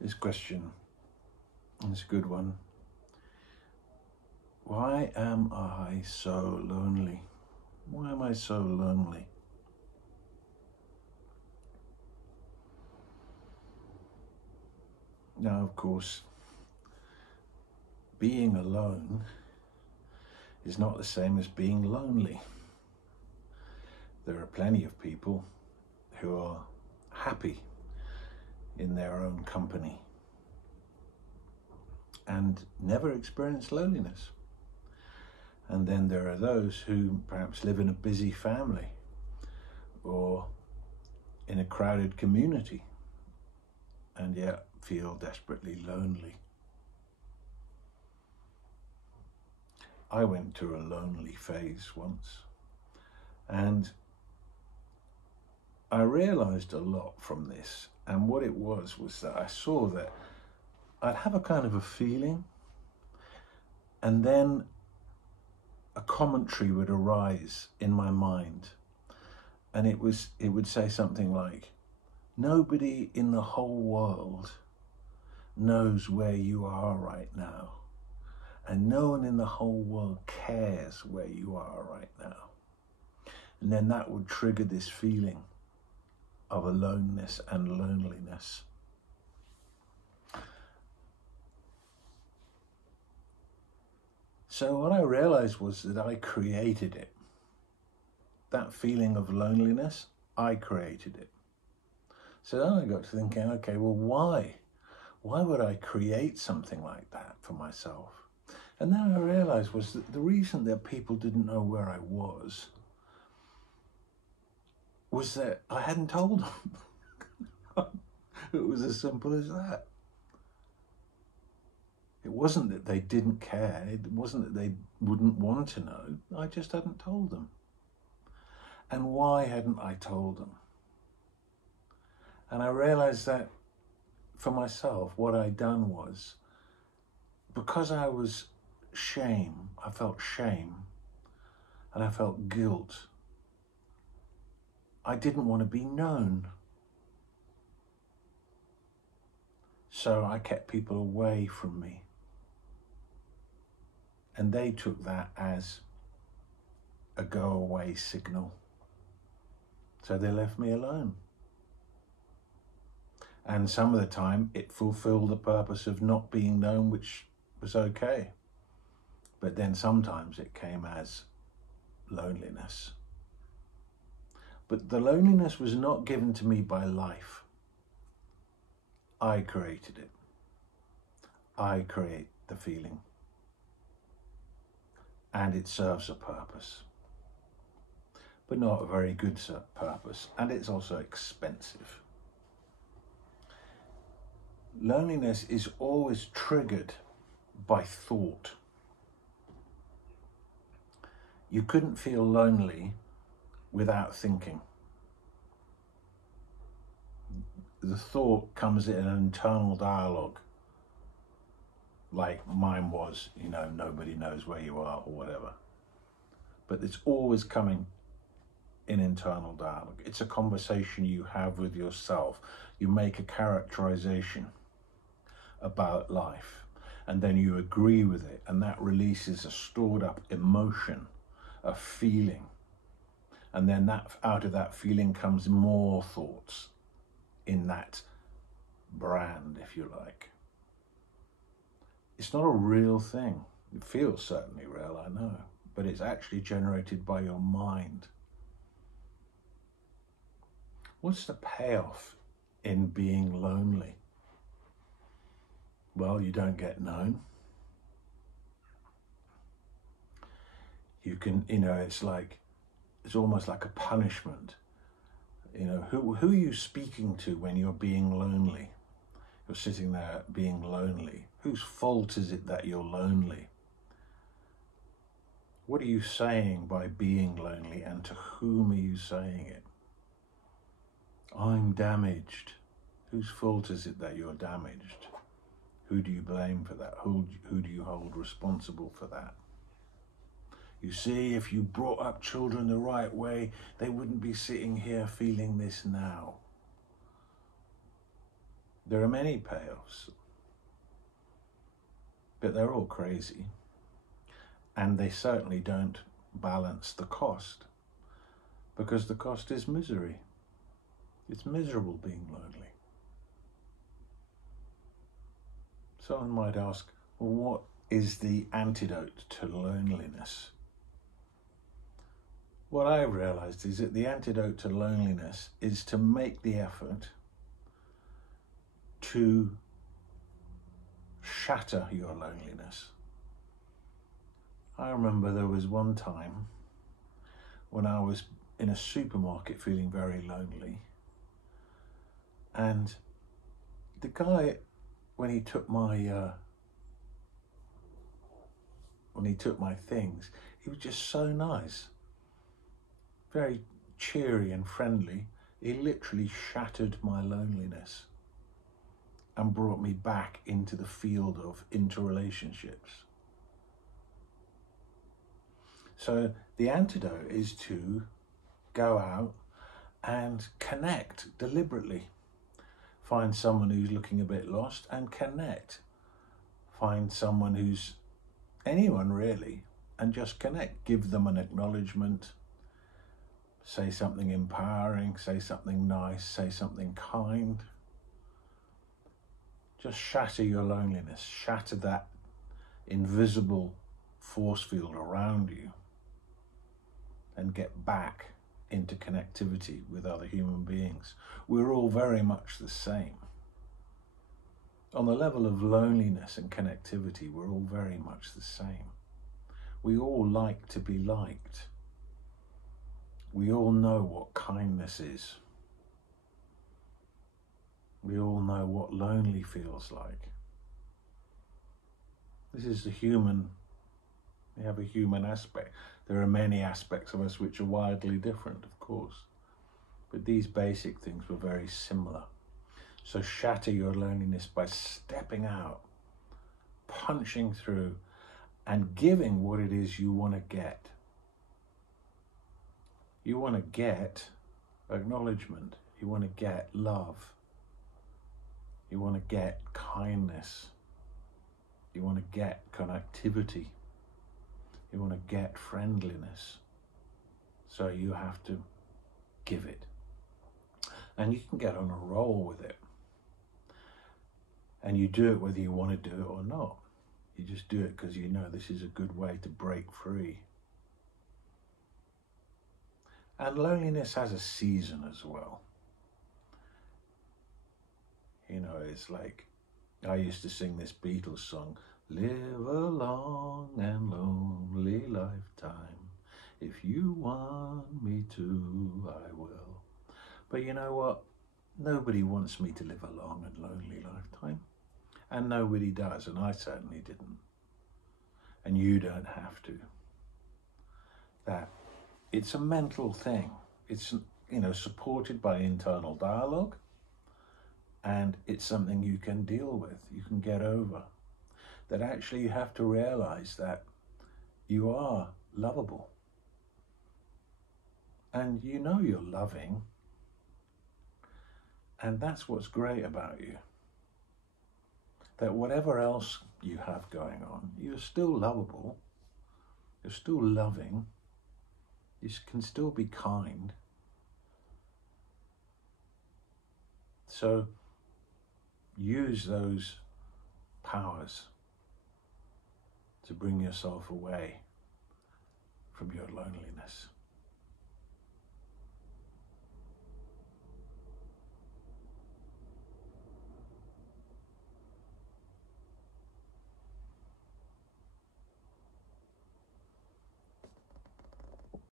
This question is a good one. Why am I so lonely? Why am I so lonely? Now, of course, being alone is not the same as being lonely. There are plenty of people who are happy in their own company and never experience loneliness. And then there are those who perhaps live in a busy family or in a crowded community and yet feel desperately lonely. I went through a lonely phase once, and I realized a lot from this. And what it was that I saw that I'd have a kind of a feeling, and then a commentary would arise in my mind, and it would say something like, nobody in the whole world knows where you are right now, and no one in the whole world cares where you are right now. And then that would trigger this feeling of aloneness and loneliness. So what I realized was that I created it. That feeling of loneliness, I created it. So then I got to thinking, okay, well, why? Why would I create something like that for myself? And then I realized was that the reason that people didn't know where I was that I hadn't told them. It was as simple as that. It wasn't that they didn't care. It wasn't that they wouldn't want to know. I just hadn't told them. And why hadn't I told them? And I realized that for myself, what I'd done was, because I was I felt shame and I felt guilt. I didn't want to be known. So I kept people away from me. And they took that as a go away signal. So they left me alone. And some of the time it fulfilled the purpose of not being known, which was okay. But then sometimes it came as loneliness. But the loneliness was not given to me by life. I created it. I create the feeling. And it serves a purpose. But not a very good purpose. And it's also expensive. Loneliness is always triggered by thought. You couldn't feel lonely without thinking. The thought comes in an internal dialogue, like mine was, nobody knows where you are or whatever. But it's always coming in internal dialogue. It's a conversation you have with yourself. You make a characterization about life, and then you agree with it, and that releases a stored up emotion, a feeling. And then out of that feeling comes more thoughts in that brand, if you like. It's not a real thing. It feels certainly real, I know, but it's actually generated by your mind. What's the payoff in being lonely? Well, you don't get known. You can, it's almost like a punishment. Who are you speaking to when you're being lonely? You're sitting there being lonely. Whose fault is it that you're lonely? What are you saying by being lonely, and to whom are you saying it? I'm damaged. Whose fault is it that you're damaged? Who do you blame for that? Who do you hold responsible for that? You see, if you brought up children the right way, they wouldn't be sitting here feeling this now. There are many payoffs, but they're all crazy, and they certainly don't balance the cost, because the cost is misery. It's miserable being lonely. Someone might ask, well, what is the antidote to loneliness? What I've realized is that the antidote to loneliness is to make the effort to shatter your loneliness. I remember there was one time when I was in a supermarket feeling very lonely, and the guy, when he took my things, he was just so nice, very cheery and friendly. He literally shattered my loneliness and brought me back into the field of interrelationships. So the antidote is to go out and connect deliberately. Find someone who's looking a bit lost and connect. Find someone who's anyone really, and just connect. Give them an acknowledgement. Say something empowering, say something nice, say something kind. Just shatter your loneliness, shatter that invisible force field around you, and get back into connectivity with other human beings. We're all very much the same. On the level of loneliness and connectivity, we're all very much the same. We all like to be liked. We all know what kindness is. We all know what lonely feels like. This is the human. We have a human aspect. There are many aspects of us which are wildly different, of course, but these basic things were very similar. So shatter your loneliness by stepping out, punching through, and giving what it is you want to get. You want to get acknowledgement. You want to get love. You want to get kindness. You want to get connectivity. You want to get friendliness. So you have to give it. And you can get on a roll with it. And you do it whether you want to do it or not. You just do it because you know this is a good way to break free. And loneliness has a season as well. You know, it's like, I used to sing this Beatles song, live a long and lonely lifetime. If you want me to, I will. But you know what? Nobody wants me to live a long and lonely lifetime. And nobody does, and I certainly didn't. And you don't have to. That it's a mental thing. It's, supported by internal dialogue, and it's something you can deal with, you can get over. That actually you have to realize that you are lovable. And you know you're loving. And that's what's great about you. That whatever else you have going on, you're still lovable. You're still loving. You can still be kind. So use those powers to bring yourself away from your loneliness.